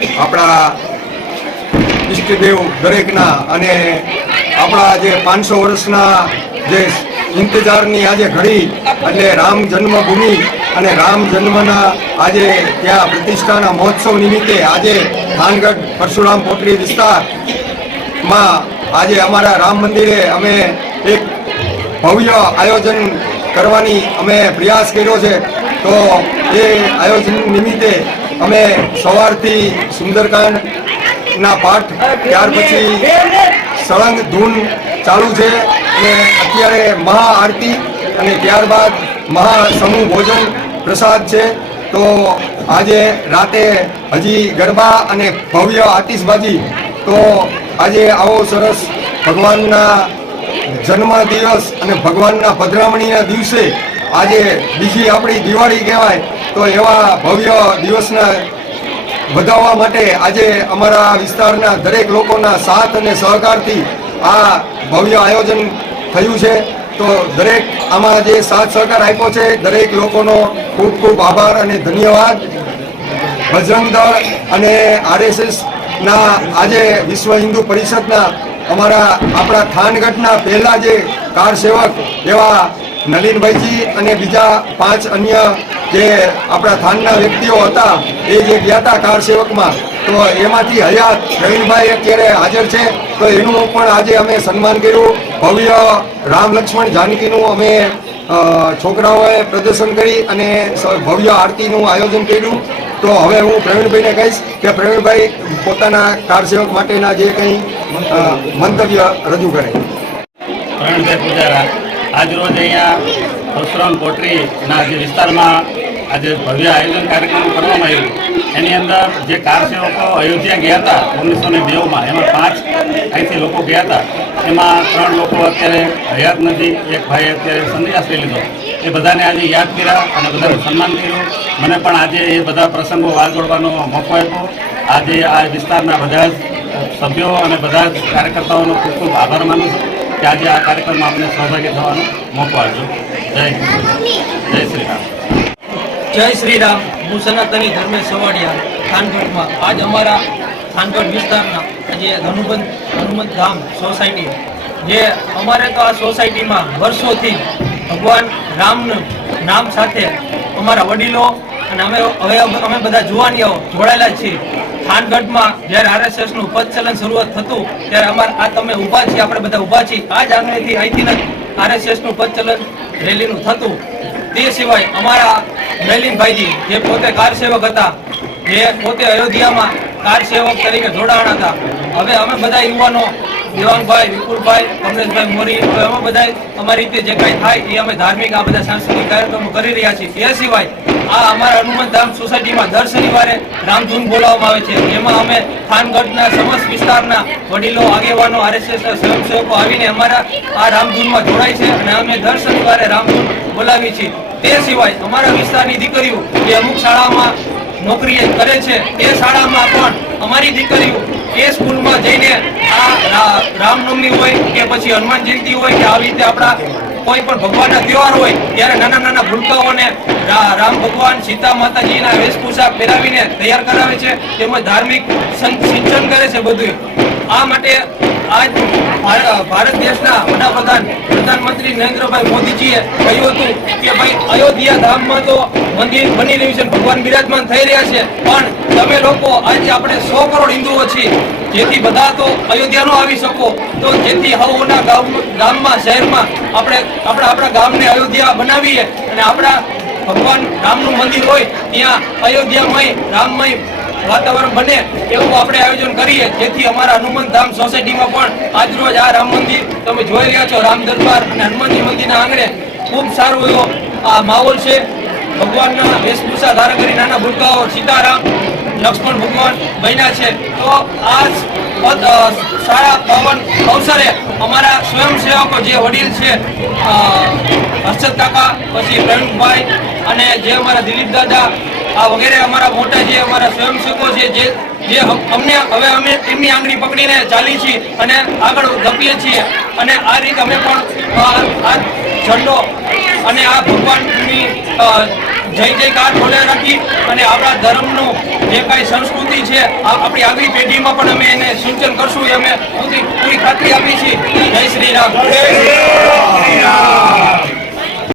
આપણા ઇષ્ટદેવ દરેકના અને આપણા જે પાંચસો વર્ષના જે ઇંતજારની આજે ઘડી એટલે રામ જન્મભૂમિ અને રામ જન્મના આજે ત્યાં પ્રતિષ્ઠાના મહોત્સવ નિમિત્તે આજે થાનગઢ પરશુરામ પોટરી વિસ્તારમાં આજે અમારા રામ મંદિરે અમે એક ભવ્ય આયોજન કરવાની અમે પ્રયાસ કર્યો છે. તો એ આયોજન નિમિત્તે અમે સવારથી સુંદરકાંડના પાઠ, ત્યાર પછી સળંગ ધૂન ચાલુ છે અને અત્યારે મહા આરતી અને ત્યારબાદ મહાસમૂહ ભોજન પ્રસાદ છે. તો આજે રાતે હજી ગરબા અને ભવ્ય આતિશબાજી. તો આજે આવો સરસ ભગવાનના જન્મ દિવસ અને ભગવાનના પધરામણીના દિવસે આજે બીજી આપણી દિવાળી કહેવાય. તો એવા ભવ્ય દિવસના વધાવવા માટે આજે અમારા વિસ્તારના દરેક લોકોના સાથ અને સહકારથી આ ભવ્ય આયોજન થયું છે. તો દરેક આમાં જે સાથ સહકાર આપ્યો છે, દરેક લોકોનો ખૂબ ખૂબ આભાર અને ધન્યવાદ. બજરંગ દળ અને આરએસએસના આજે વિશ્વ હિન્દુ પરિષદના અમારા આપણા થાનગઢના પહેલા જે કાર સેવક એવા નલિનભાઈજી અને બીજા પાંચ અન્ય જે આપણા થાનના વ્યક્તિઓ હતા, એ જે ગયા હતા કાર સેવકમાં, તો એમાંથી હયાત નવીનભાઈ અત્યારે હાજર છે. તો એનું પણ આજે અમે સન્માન કર્યું. ભવ્ય રામ લક્ષ્મણ જાનકીનું અમે છોકરાઓએ પ્રદર્શન કરી અને ભવ્ય આરતીનું આયોજન કર્યું. તો હવે હું પ્રવીણભાઈને કહીશ કે પ્રવીણભાઈ પોતાના કાર સેવક માટેના જે કંઈ મંતવ્ય રજૂ કરે. પ્રવીણભાઈ પૂજારા આજ રોજ અહીંયા પરશુરામ કોટરીના જે વિસ્તારમાં આજે ભવ્ય આયોજન કાર્યક્રમ કરવામાં આવ્યું. એની અંદર જે કાર સેવકો અયોધ્યા ગયા હતા, ઓગણીસો ને નેવુંમાં એમાં પાંચ અહીંથી લોકો ગયા હતા. એમાં ત્રણ લોકો અત્યારે હયાત નથી, એક ભાઈ અત્યારે સંન્યાસ લઈ લીધો. એ બધાને આજે યાદ કર્યા અને બધાને સન્માન કર્યું. મને પણ આજે એ બધા પ્રસંગો વાગોડવાનો મોકો આપ્યો. આજે આ વિસ્તારના બધા જ સભ્યો અને બધા જ કાર્યકર્તાઓનો ખૂબ ખૂબ આભાર માનું છું. કે આજે આ કાર્યક્રમમાં આપણે સહભાગી થવાનો મોકો આપ્યો. જય. જય શ્રી રામ. જય શ્રી રામ. હું સનાતની ધર્મેશ સવાડિયા, થાનગઢમાં. આજ અમારા થાનગઢ વિસ્તારના જે હનુમંત હનુમંત ધામ સોસાયટી. જે અમારે તો આ સોસાયટીમાં વર્ષોથી ભગવાન રામનું નામ સાથે અમારા વડીલો અને અમે હવે અમે બધા જુવાનીઓ જોડાયેલા છીએ. થાનગઢમાં જ્યારે આરએસએસનું પદચલન શરૂઆત થતું, ત્યારે અમારે આ તમે ઊભા છીએ, આપણે બધા ઊભા છીએ. આ જ આંગણેથી અહીંથી આરએસએસનું પદચલન રેલીનું થતું. તે સિવાય અમારા નલિનભાઈજી જે પોતે કાર સેવક હતા, જે પોતે અયોધ્યામાં કાર સેવક તરીકે જોડાણા હતા. હવે અમે બધા યુવાનો દેવાંગભાઈ વિપુલભાઈ, કમલેશભાઈ મોરી અમે બધા અમારી રીતે જે કાંઈ થાય એ અમે ધાર્મિક આ બધા સાંસ્કૃતિક કાર્યક્રમો કરી રહ્યા છીએ. એ સિવાય આ અમારા હનુમાન ધામ સોસાયટીમાં દર શનિવારે રામધૂન બોલાવવામાં આવે છે. એમાં અમે થાનગઢના સમસ્ત વિસ્તારના વડીલો, આગેવાનો, આરએસએસ સ્વયંસેવકો આવીને અમારા આ રામધૂનમાં જોડાય છે અને અમે દર શનિવારે રામધૂન બોલાવીએ છીએ. તે સિવાય અમારા વિસ્તારની દીકરીઓ જે અમુક શાળામાં નોકરી કરે છે, એ શાળામાં પણ અમારી દીકરીઓ એ સ્કૂલમાં જઈને રામનવમી હોય કે પછી હનુમાન જયંતિ હોય કે આવી રીતે આપણા કોઈ પણ ભગવાનના તહેવાર હોય, ત્યારે નાના નાના ભૂલકાઓને રામ ભગવાન સીતા માતાજીના વેશભૂષા પહેરાવીને તૈયાર કરાવે છે. તેમજ ધાર્મિક સિંચન કરે છે બધું આ માટે આજ ભારત દેશના વડાપ્રધાન, પ્રધાનમંત્રી નરેન્દ્રભાઈ મોદીજીએ કહ્યું હતું કે ભાઈ, અયોધ્યા ધામમાં તો મંદિર બની રહ્યું છે, ભગવાન બિરાજમાન થઈ રહ્યા છે. પણ તમે લોકો, આજે આપણે સો કરોડ હિન્દુઓ છીએ. જેથી બધા તો અયોધ્યા નો આવી શકો. તો જેથી હવોના ગામ, ગામમાં, શહેરમાં આપણે, આપણા આપણા ગામને અયોધ્યા બનાવીએ. અને આપણા ભગવાન રામનું મંદિર હોય, ત્યાં અયોધ્યામય, રામમય વાતાવરણ બને એવું આપણે આયોજન કરીએ. જેથી અમારા હનુમાન ધામ સોસાયટીમાં પણ આજરોજ આ રામ મંદિર તમે જોઈ રહ્યા છો, રામ દરબાર અને હનુમાનજી મંદિરના આંગણે ખૂબ સારો એવો આ માહોલ છે. ભગવાનના વેશભૂષા ધારણ કરી નાના ભૂલકાઓ સીતારામ, લક્ષ્મણ ભગવાન બન્યા છે. તો આ સારા પાવન અવસરે અમારા સ્વયંસેવકો જે વડીલ છે હર્ષદ કાકા, પછી પ્રવીણભાઈ અને જે અમારા દિલીપ દાદા આ વગેરે અમારા મોટા જે અમારા સ્વયંસેવકો છે, જે જે અમને, હવે અમે એમની આંગળી પકડીને ચાલી છીએ અને આગળ ધપીએ છીએ. અને આ રીતે અમે પણ આ ઝંડો અને આ ભગવાનની જય જયકાર ખોલે રાખી અને આપણા ધર્મનું જે કાંઈ સંસ્કૃતિ છે આપણી આગલી પેઢીમાં પણ અમે એને સૂચન કરશું. એ અમે પૂરી પૂરી ખાતરી આપી છીએ. જય શ્રી રામ. જય શ્રી રામ.